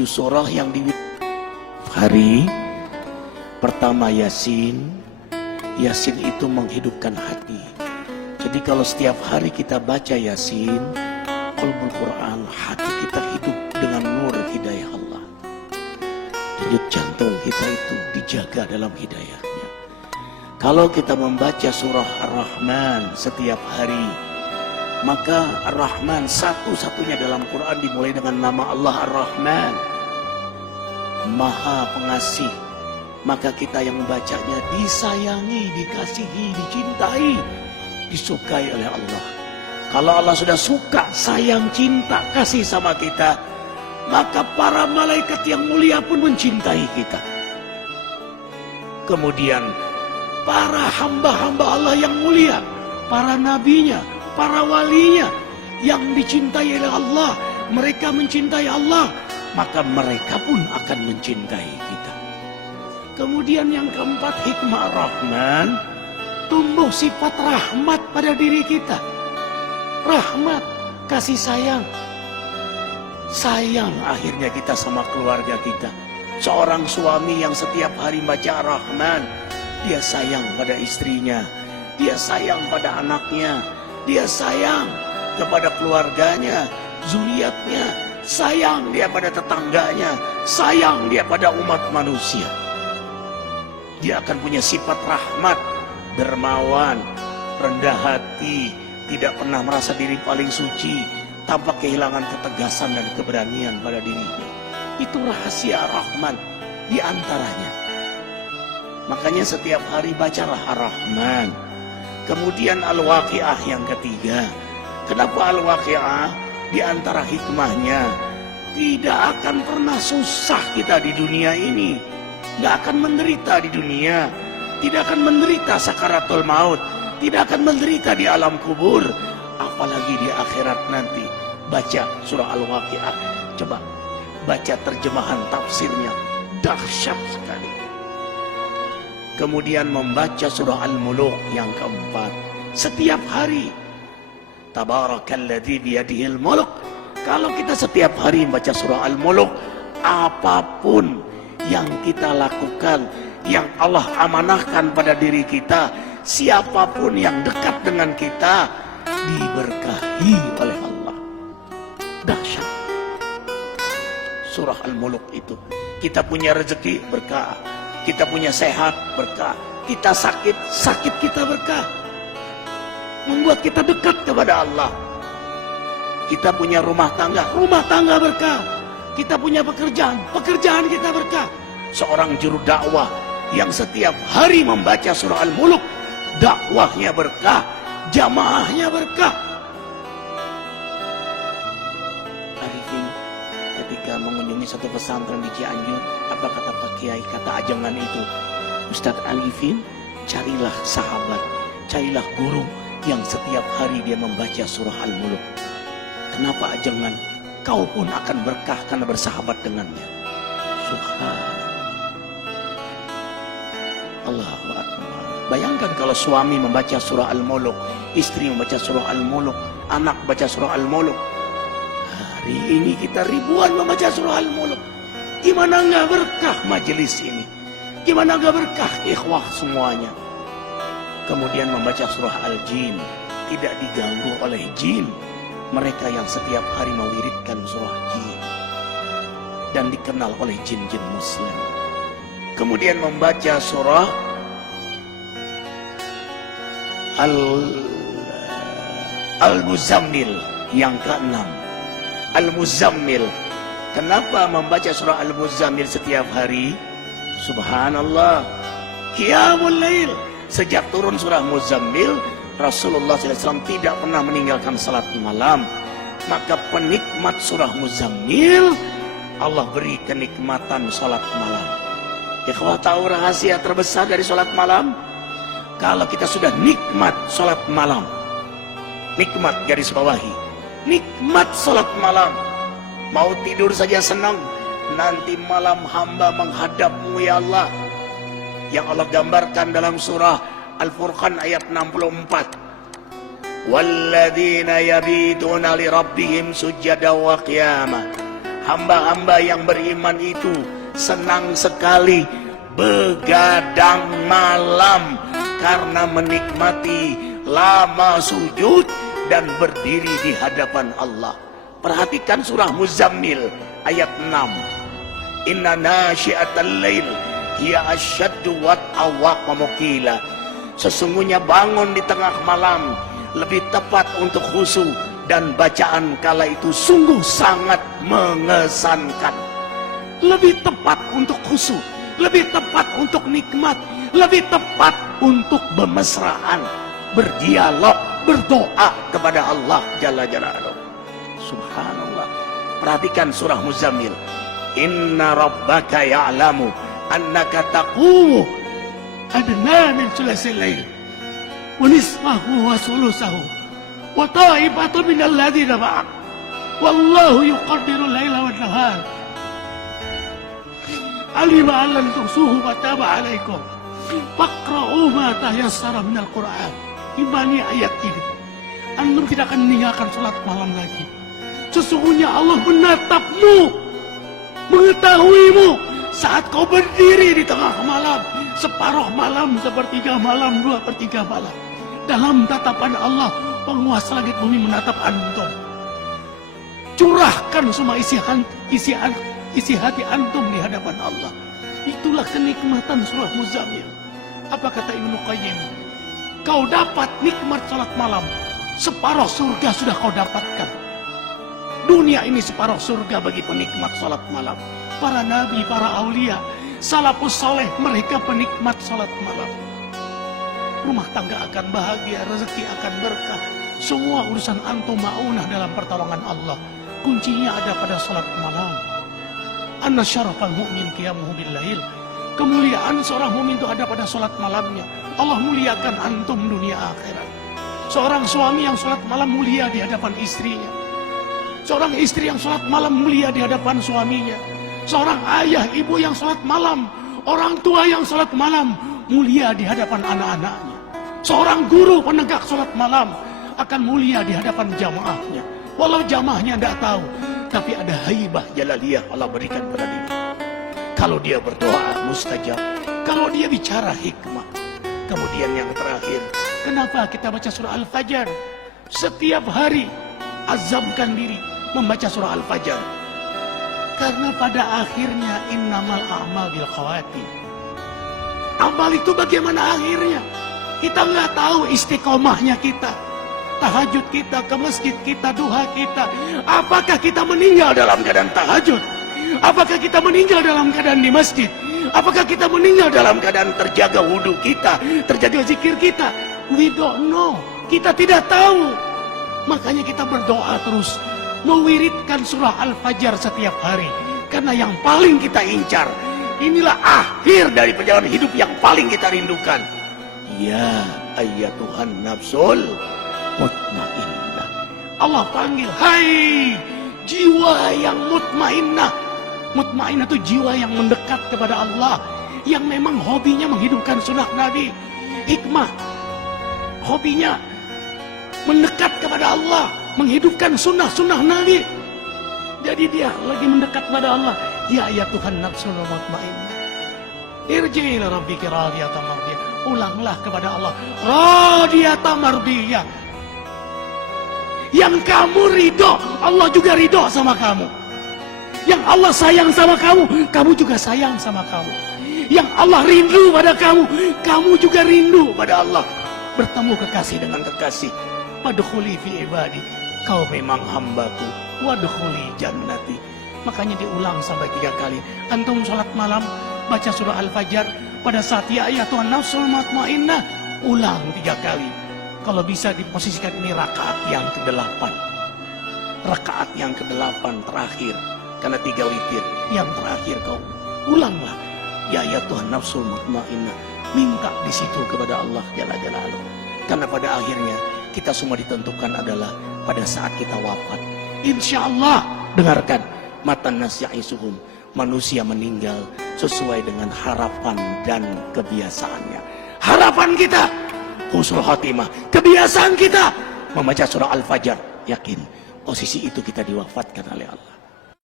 7 surah yang di hari pertama Yasin. Yasin itu menghidupkan hati. Jadi kalau setiap hari kita baca Yasin, qalbul Quran, hati kita hidup dengan nur hidayah Allah. Denyut jantung kita itu dijaga dalam hidayahnya. Kalau kita membaca surah Ar-Rahman setiap hari, maka Ar-Rahman satu-satunya dalam Quran dimulai dengan nama Allah Ar-Rahman, Maha Pengasih. Maka kita yang membacanya disayangi, dikasihi, dicintai, disukai oleh Allah. Kalau Allah sudah suka, sayang, cinta, kasih sama kita, maka para malaikat yang mulia pun mencintai kita. Kemudian para hamba-hamba Allah yang mulia, para nabinya, para walinya yang dicintai oleh Allah, mereka mencintai Allah, maka mereka pun akan mencintai kita. Kemudian yang keempat, hikmah Rahman, tumbuh sifat rahmat pada diri kita. Rahmat, kasih sayang. Sayang akhirnya kita sama keluarga kita. Seorang suami yang setiap hari baca Rahman, dia sayang pada istrinya, dia sayang pada anaknya, dia sayang kepada keluarganya, zuriatnya, sayang dia pada tetangganya, sayang dia pada umat manusia. Dia akan punya sifat rahmat, dermawan, rendah hati, tidak pernah merasa diri paling suci, tanpa kehilangan ketegasan dan keberanian pada dirinya. Itu rahasia Rahman di antaranya. Makanya setiap hari bacalah Ar-Rahman. Kemudian Al-Waqi'ah yang ketiga. Kenapa Al-Waqi'ah? Di antara hikmahnya, tidak akan pernah susah kita di dunia ini. Tidak akan menderita di dunia. Tidak akan menderita sakaratul maut. Tidak akan menderita di alam kubur. Apalagi di akhirat nanti. Baca surah Al-Waqi'ah. Coba baca terjemahan tafsirnya. Dahsyat sekali. Kemudian membaca surah Al-Muluk yang keempat. Setiap hari. Tabarakalladzi biyadihil muluk. Kalau kita setiap hari membaca surah Al-Muluk, apapun yang kita lakukan, yang Allah amanahkan pada diri kita, siapapun yang dekat dengan kita, diberkahi oleh Allah. Dahsyat surah Al-Muluk itu. Kita punya rezeki, berkah. Kita punya sehat, berkah. Kita sakit, sakit kita berkah. Membuat kita dekat kepada Allah. Kita punya rumah tangga berkah. Kita punya pekerjaan, pekerjaan kita berkah. Seorang juru dakwah yang setiap hari membaca surah Al-Muluk, dakwahnya berkah, jamaahnya berkah. Arifin ketika mengunjungi satu pesantren di Cianjur, apa kata Pak Kiai, kata ajengan itu, Ustadz Arifin, carilah sahabat, carilah guru yang setiap hari dia membaca surah Al-Muluk. Kenapa ajengan? Kau pun akan berkah karena bersahabat dengannya. Subhanallah. Allahu Akbar. Bayangkan kalau suami membaca surah Al-Muluk, istri membaca surah Al-Muluk, anak baca surah Al-Muluk. Hari ini kita ribuan membaca surah Al-Muluk. Gimana nggak berkah majelis ini? Gimana nggak berkah ikhwah semuanya? Kemudian membaca surah Al-Jin, tidak diganggu oleh jin. Mereka yang setiap hari mewiridkan surah jin dan dikenal oleh jin-jin muslim. Kemudian membaca surah Al-Muzammil yang ke-6. Al-Muzammil. Kenapa membaca surah Al-Muzammil setiap hari? Subhanallah. Qiyamul Lail. Sejak turun surah Muzammil, Rasulullah SAW tidak pernah meninggalkan salat malam. Maka penikmat surah Muzammil, Allah beri kenikmatan salat malam. Ikhwah, tahu rahasia terbesar dari salat malam? Kalau kita sudah nikmat salat malam, nikmat garis bawahi, nikmat salat malam, mau tidur saja senang, nanti malam hamba menghadapmu ya Allah. Yang Allah gambarkan dalam surah Al-Furqan ayat 64. Walladzina yabituna li rabbihim sujada wa qiyamah. hamba-hamba yang beriman itu senang sekali begadang malam karena menikmati lama sujud dan berdiri di hadapan Allah. Perhatikan surah Muzammil ayat 6. Inna nasyi'atal lail hiya asyaddu wat'a wa muqila. Sesungguhnya bangun di tengah malam lebih tepat untuk khusyuk dan bacaan kala itu sungguh sangat mengesankan. Lebih tepat untuk khusyuk, lebih tepat untuk nikmat, lebih tepat untuk bermesraan, berdialog, berdoa kepada Allah Jalla Jalaluhu. Subhanallah. Perhatikan surah Muzammil. Inna rabbaka ya'lamu annaka taqumu adna min thulutsil lail wa nisfahu wa thulutsahu wa ta'ifatu minal ladzina ma'ak wallahu yuqaddiru laila wan nahar alima an lan tuhsuhu wa taba 'alaikum faqra'u ma tayassara minal Qur'an. Imani ayat ini. Antum tidak akan meninggalkan salat malam lagi. Sesungguhnya Allah menatapmu, mengetahuimu saat kau berdiri di tengah malam, separuh malam, sepertiga malam, 2/3 malam. Dalam tatapan Allah, penguasa langit bumi menatap antum. Curahkan semua isi hati antum di hadapan Allah. Itulah kenikmatan surah Muzammil. Apa kata Ibnu Qayyim? Kau dapat nikmat salat malam, separuh surga sudah kau dapatkan. Dunia ini separuh surga bagi penikmat salat malam. Para nabi, para aulia, salafus soleh, mereka penikmat salat malam. Rumah tangga akan bahagia, rezeki akan berkah. Semua urusan antum ma'unah dalam pertolongan Allah. Kuncinya ada pada salat malam. Anna syarafal mu'min qiyamuhu bil-lail. Kemuliaan seorang mukmin itu ada pada salat malamnya. Allah muliakan antum dunia akhirat. Seorang suami yang salat malam mulia di hadapan istrinya. Seorang istri yang salat malam mulia di hadapan suaminya. Seorang ayah, ibu yang salat malam, orang tua yang salat malam mulia di hadapan anak-anaknya. Seorang guru penegak salat malam akan mulia di hadapan jamaahnya. Walau jamaahnya tidak tahu, tapi ada haibah jalaliyah Allah berikan pada dia. Kalau dia berdoa mustajab, kalau dia bicara hikmah. Kemudian yang terakhir, kenapa kita baca surah Al-Fajr? Setiap hari azamkan diri membaca surah Al-Fajr. Karena pada akhirnya innamal a'mal bil khawatim. Amal itu bagaimana akhirnya? Kita nggak tahu istiqomahnya kita. Tahajud kita, ke masjid kita, duha kita. Apakah kita meninggal dalam keadaan tahajud? Apakah kita meninggal dalam keadaan di masjid? Apakah kita meninggal dalam keadaan terjaga wudhu kita, terjaga zikir kita? We don't know. Kita tidak tahu. Makanya kita berdoa terus, mewiridkan surah Al-Fajr setiap hari. Karena yang paling kita incar, inilah akhir dari perjalanan hidup yang paling kita rindukan. Ya ayyatuhan nafsul mutmainnah. Allah panggil, hai jiwa yang mutmainnah. Mutmainnah itu jiwa yang mendekat kepada Allah, yang memang hobinya menghidupkan sunnah Nabi. Hikmah, hobinya mendekat kepada Allah, menghidupkan sunnah-sunnah Nabi. Jadi dia lagi mendekat kepada Allah. Ya Tuhan nafsul mutmainnah, irji ila rabbika radiyatan mardiyah. Ulanglah kepada Allah, radiyatan mardiyah. Yang kamu ridho, Allah juga ridho sama kamu. Yang Allah sayang sama kamu, kamu juga sayang sama kamu. Yang Allah rindu pada kamu, kamu juga rindu pada Allah. Bertemu kekasih dengan kekasih. Wadkhuli fi ibadi, kau memang hambaku. Wadkhuli jannati. Makanya diulang sampai 3 kali. Antum sholat malam, baca surah Al-Fajr. Pada saat ya Tuhan nafsul mutmainnah, ulang 3 kali. Kalau bisa diposisikan ini rakaat yang ke-8. Rakaat yang ke-8 terakhir. Karena 3 witir. Yang terakhir kau ulanglah. Ya Tuhan nafsul mutmainnah. Minta di situ kepada Allah Jalla Jalaluhu. Karena pada akhirnya kita semua ditentukan adalah pada saat kita wafat. Insya Allah, dengarkan. Matan nas ya'isuhum. Manusia meninggal sesuai dengan harapan dan kebiasaannya. Harapan kita husnul khatimah. Kebiasaan kita membaca surah Al-Fajr. Yakin posisi itu kita diwafatkan oleh Allah.